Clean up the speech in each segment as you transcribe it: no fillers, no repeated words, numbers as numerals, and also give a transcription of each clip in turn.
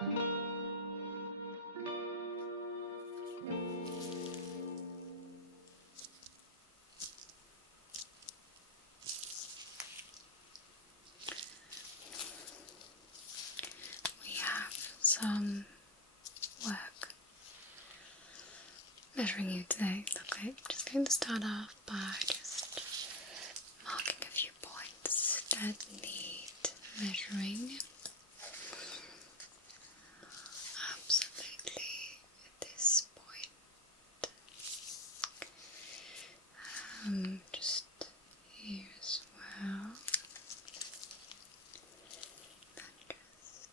We have some work measuring you today. Okay, I'm just going to start off by just marking a few points that need measuring. Absolutely at this point. Just here as well. And just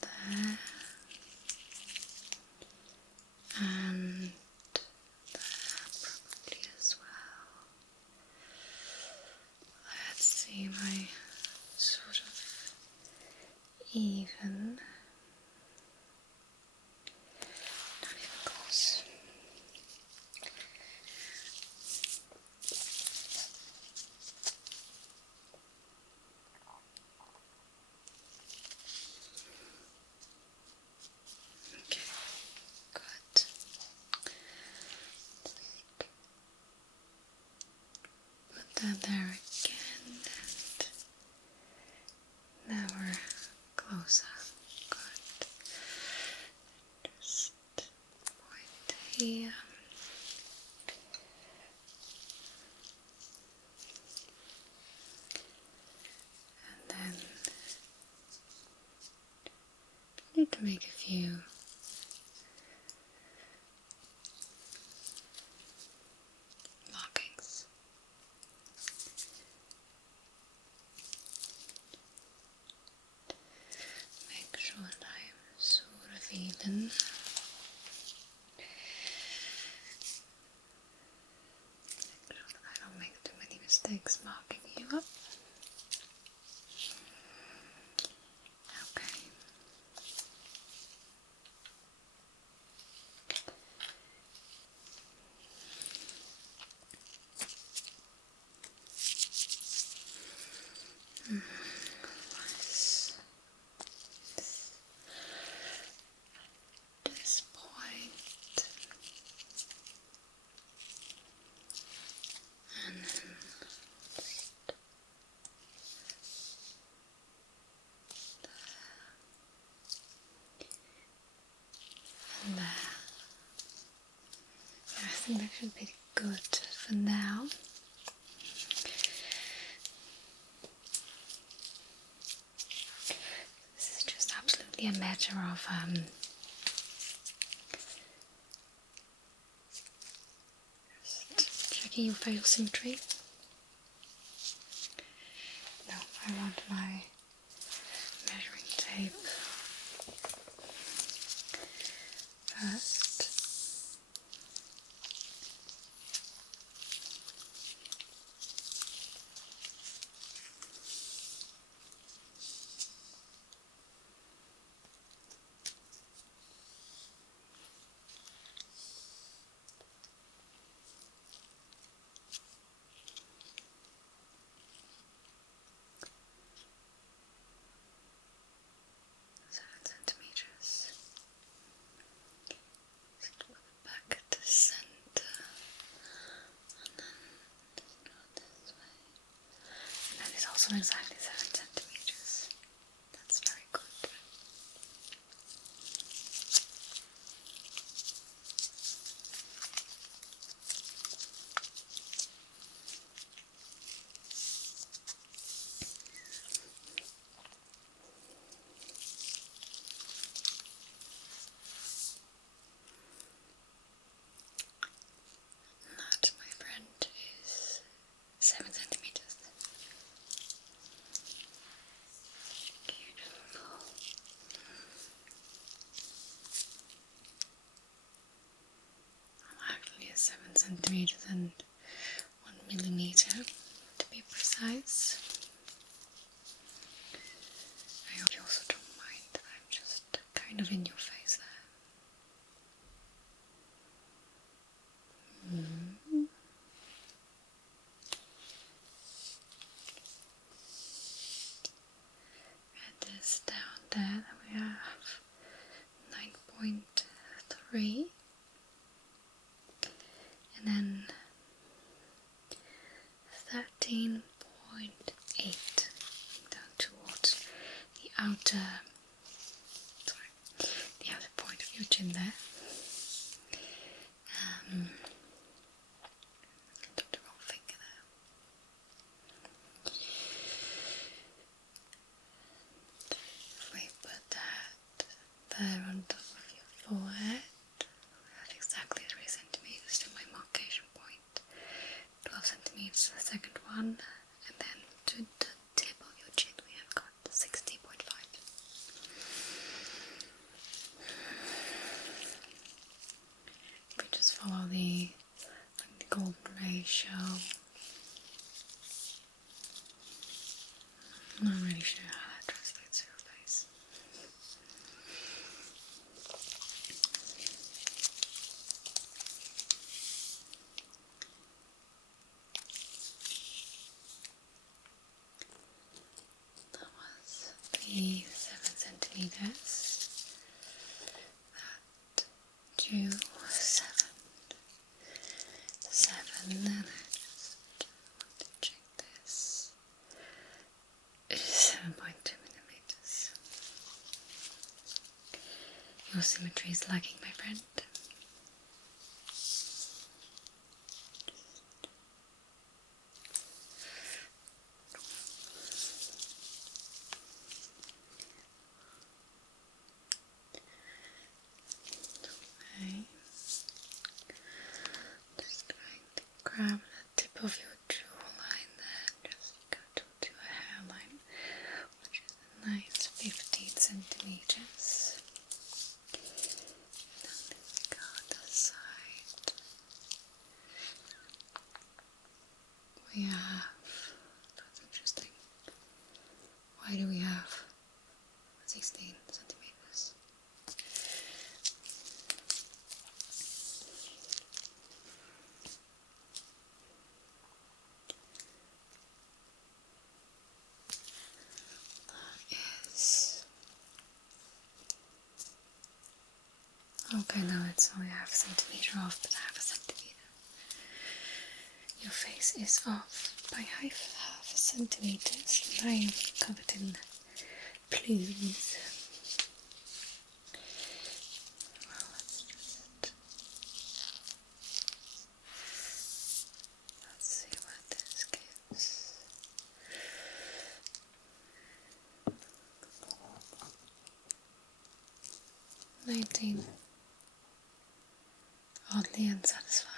there. And there probably as well. Let's see my sort of even. Not even close. Okay, good. Put that there again, and now we're closer. Good. Just point here. And then need to make a few markings. Make sure that I'm sort of even. Make sure that I don't make too many mistakes marking you up. Okay. This point, and then and there. I think that should be good for now. This is just absolutely a matter of just checking your facial symmetry. No, I want my measuring tape first. Back at the center, and then just go this way. And that is also exactly 7 centimeters. That's very good. That, my friend, is 7 centimeters. Beautiful. I'm actually a 7 centimeters and 1 millimeter to be precise. I hope you also don't mind that I'm just kind of in your face there. At this centimeters down there. Then we have 9.3, and then 13.8 down towards the outer point of your chin there. Took the wrong finger there. If we put that there on top of your forehead, we have exactly 3 centimeters to my markation point. 12 centimeters to the second one, and then to the tip of your chin we have got 60.5. We just follow the golden ratio. I'm not really sure how that translates to your face. That was the 7 centimeters. That 2, 7, and then I just want to check this. It is 7.2 millimeters. Your symmetry is lacking, my friend. Okay. Just going to grab the tip of your jawline there, just go to a hairline, which is a nice 15 centimeters. And then we go on the side. We have, that's interesting. Why do we have 16 centimeters? Okay, now it's only half a centimeter off, but half a centimeter. Your face is off by half a centimeter, and I am covered in plumes. Well, let's see what this gives. $19. Oddly unsatisfying.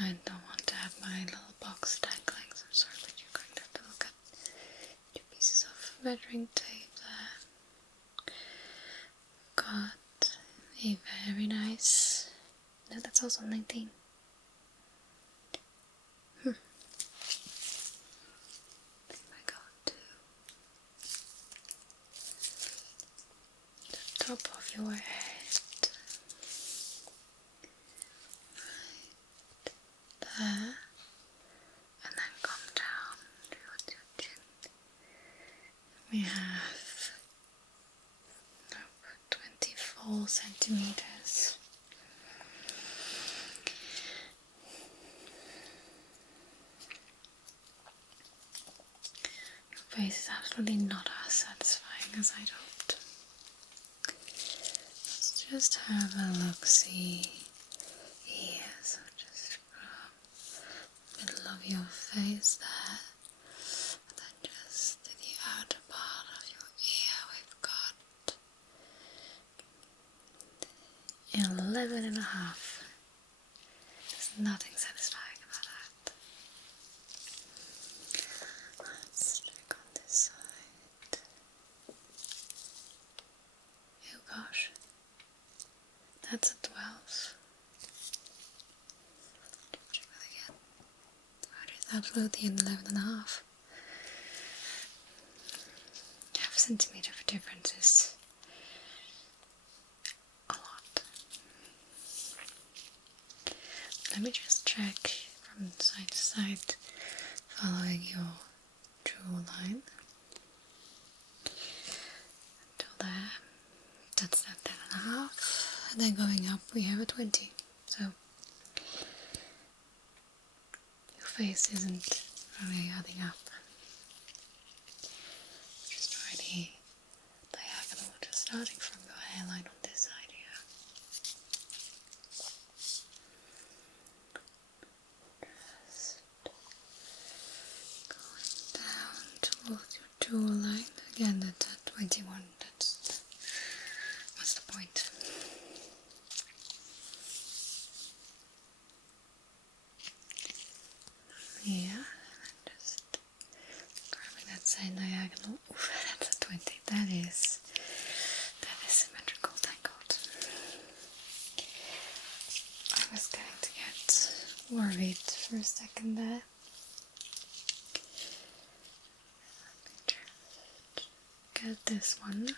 I don't want to have my little box dangling, so I'm sorry, but you're going to have to look at 2 pieces of measuring tape there. Got a very nice. No, that's also 19. If I go to the top of your head, right there, and then come down towards your chin, we have 24 centimeters. Your face is absolutely not as satisfying as I'd hoped. Let's just have a look-see here. So just from the middle of your face there, and then just to the outer part of your ear, we've got 11.5. There's nothing satisfying about that. Let's check on this side. Oh gosh, that's a 12. Check that again. That is absolutely an 11.5. Half a centimeter of difference is let me just check from side to side, following your jawline until there. That's that 10.5, and then going up we have a 20. So your face isn't really adding up. Just try the diagonal, just starting from your hairline on this side here. Just going down towards your jawline. Again, that's at 21. What's the point? Here, just grabbing that same diagonal. Oof, that's a 20. That is symmetrical tangled. I was going to get worried for a second there. Let me just get this one.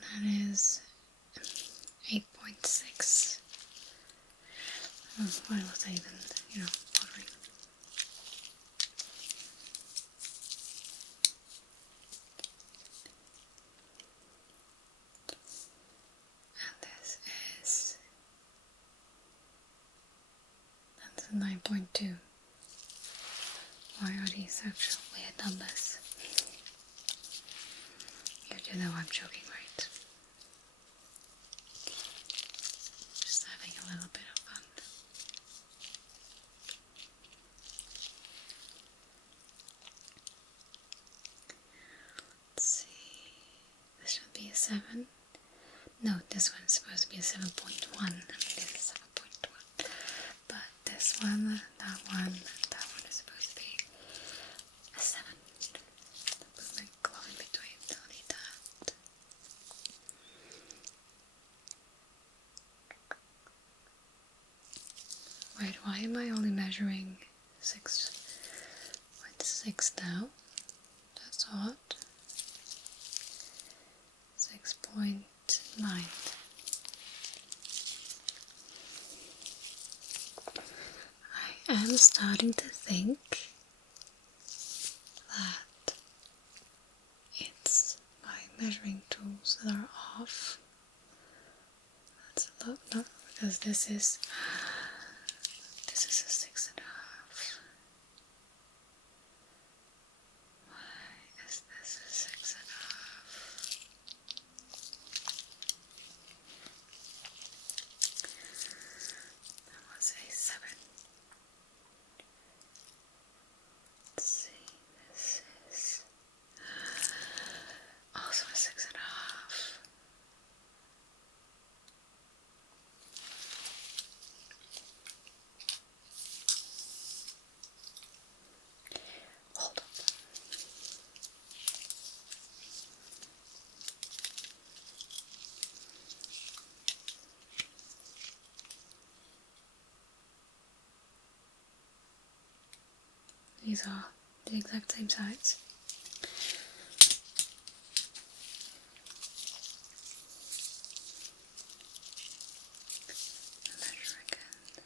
That is 8.6. Why was I even, bothering? And that's a 9.2. Why are these such weird numbers? You do know I'm joking, right? Just having a little bit of fun. Let's see. This should be a 7. No, this one's supposed to be a 7.1. I mean, this is 7.1. But this one, that one is supposed to be a 7. Put my glove in between, don't need that. Wait, why am I only measuring 6.6 now? That's odd. 6.9. I am starting to think that it's my measuring tools that are off. Let's look, no, because this is a 6.5. Why is this a 6.5? That was a 7. Let's see, this is also a 6.5. Hold up. These are the exact same size. Measure again.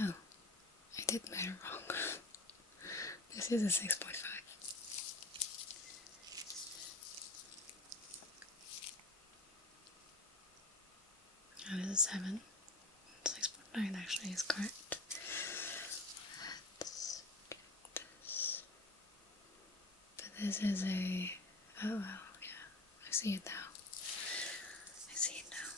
Oh, I did measure wrong. This is a 6.5. That is a 7. 6.9 actually is correct. Let's get this. But this is a... oh well, yeah. I see it now. I see it now.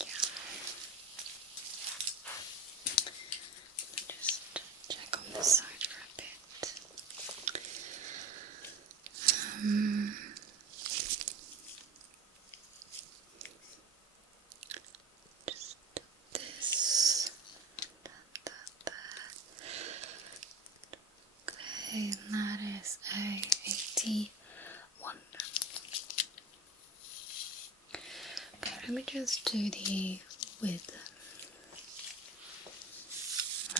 Yeah. Let me just check on this side for a bit. Okay, and that is a 81. Okay, let me just do the width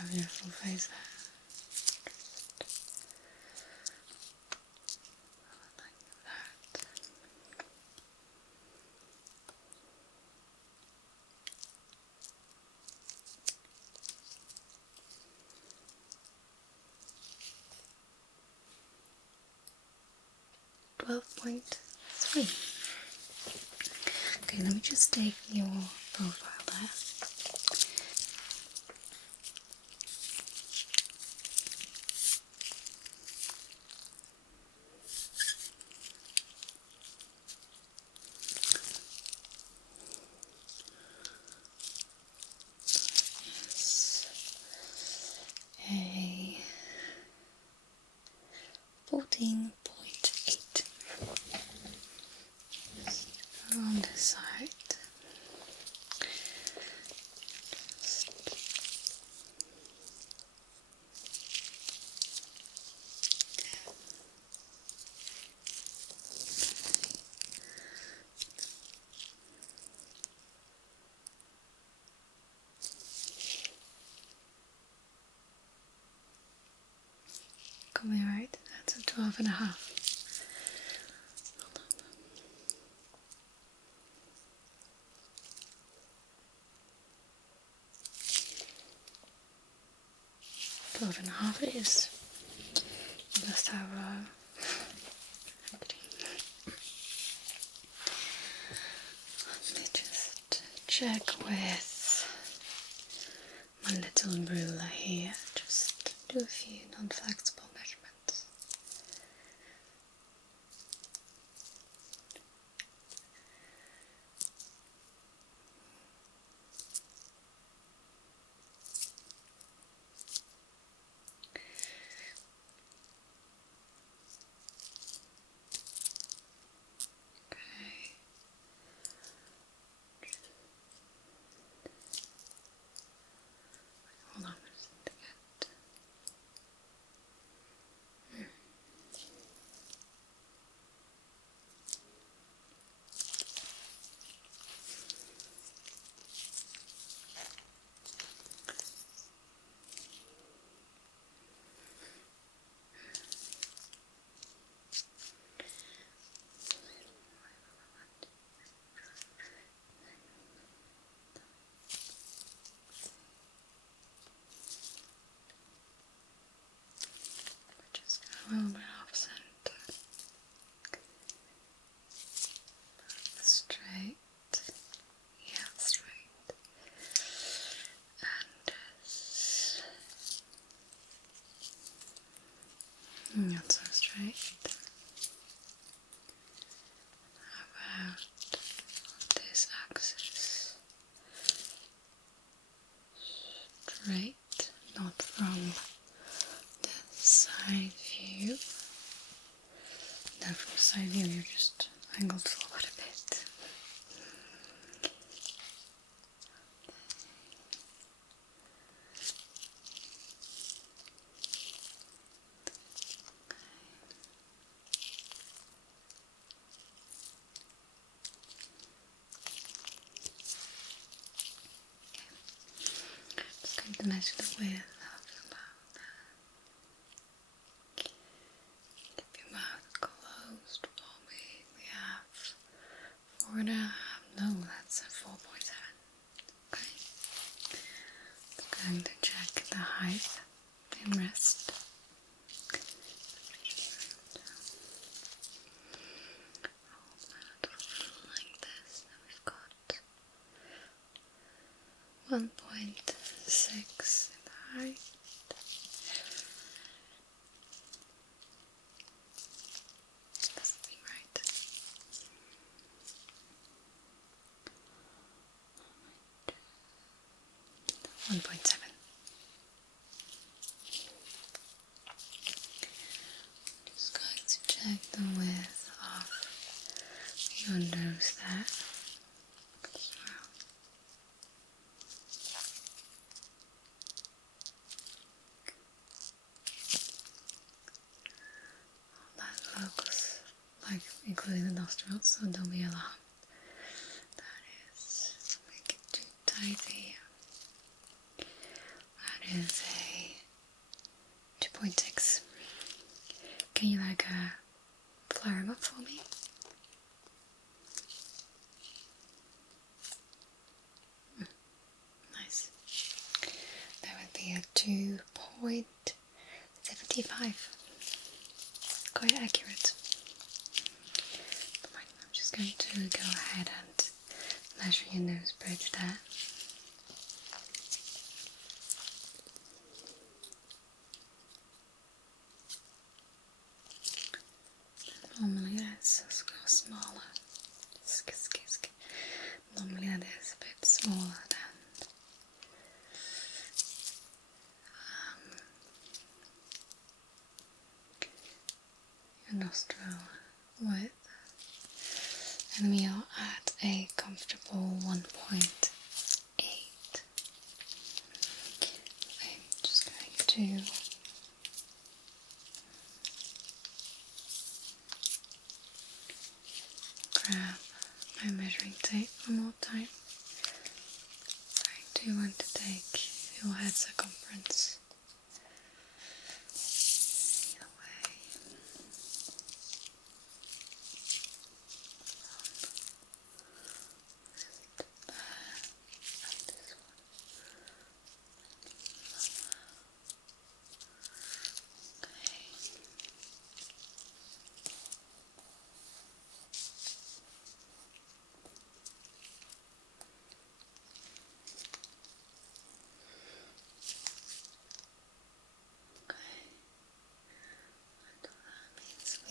of your full face there. Like that. 12.3. Okay, let me just take your profile there. A 14.8 on this side. Got me right? That's a 12.5. 12.5 it is. You must have let me just check with my little ruler here. Just do a few non-flexible measurements. Okay. Hold on, I just need to get. Just go a little bit off center. Straight. Yeah, straight. And not so straight. How about this axis? Straight, not from the side view. No, from the side view you're just angled forward a bit. Just going to measure the width of your mouth. Keep your mouth closed for me. We have 4.5. No, that's a 4.7. Okay. I'm going to check the height and rest. Like this. Now we've got 1.6 in the height. Doesn't seem right. 1.7. Just going to check the width of your nose there. locus, like including the nostrils, so don't be alarmed. That is, make it too tidy. That is a 2.6. Can you flare him up for me? Nice. That would be a 2.75. Quite accurate. I'm just going to go ahead and measure your nose bridge there. Normally that's smaller. Normally that is a bit smaller than your nostril width, and we are at a comfortable 1.8. Okay, just going to grab my measuring tape one more time. I do want to take your head circumference away.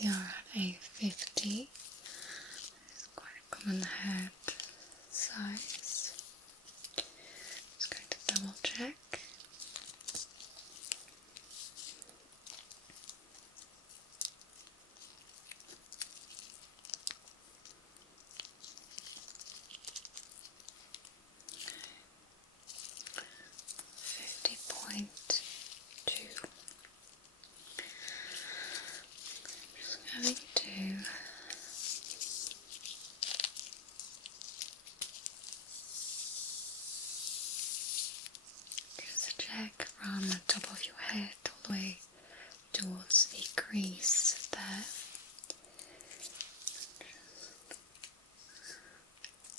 We are at a 50. It's quite a common head size. Just going to double check. .2. I'm just going to just check from the top of your head all the way towards the crease there.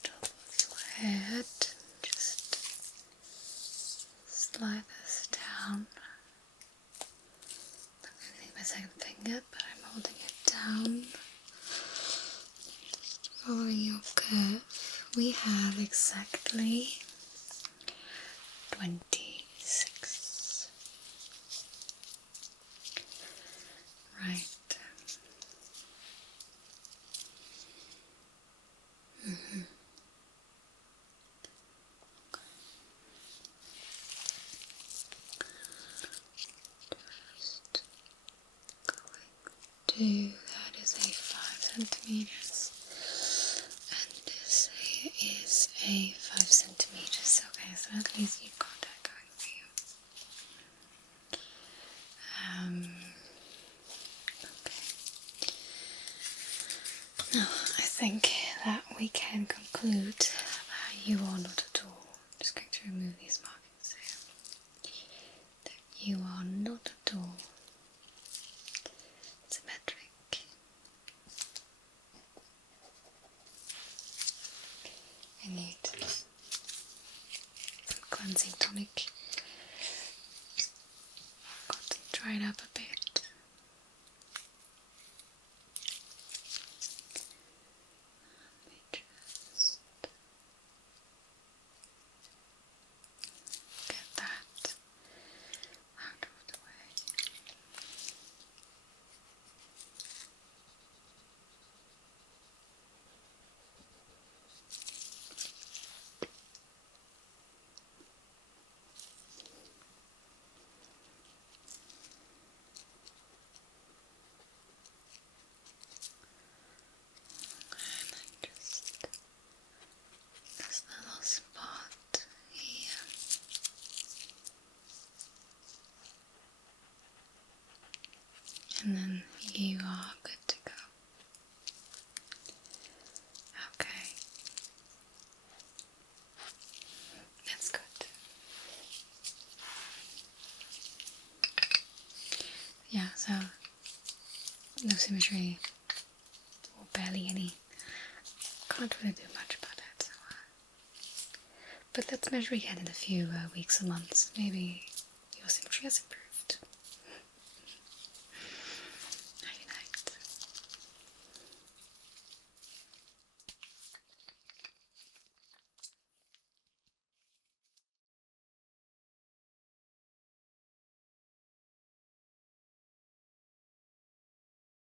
Top of your head, just slide this down. I'm going to use my second finger, but I'm holding it down. Following your curve, we have exactly 26. Right. Just going to, that is a 5 centimeters, and this here is a 5 centimeters. Okay, so at least you've got that going for you. Okay. Now, I think that we can conclude that you are not at all. I'm just going to remove these markings here. That you are not at all symmetric. I need some cleansing tonic. Got it dried up a bit. Let me just get that out of the way. This little spot here. And then you are good to no symmetry, or barely any. Can't really do much about it. So, but let's measure again in a few weeks or months. Maybe your symmetry has improved.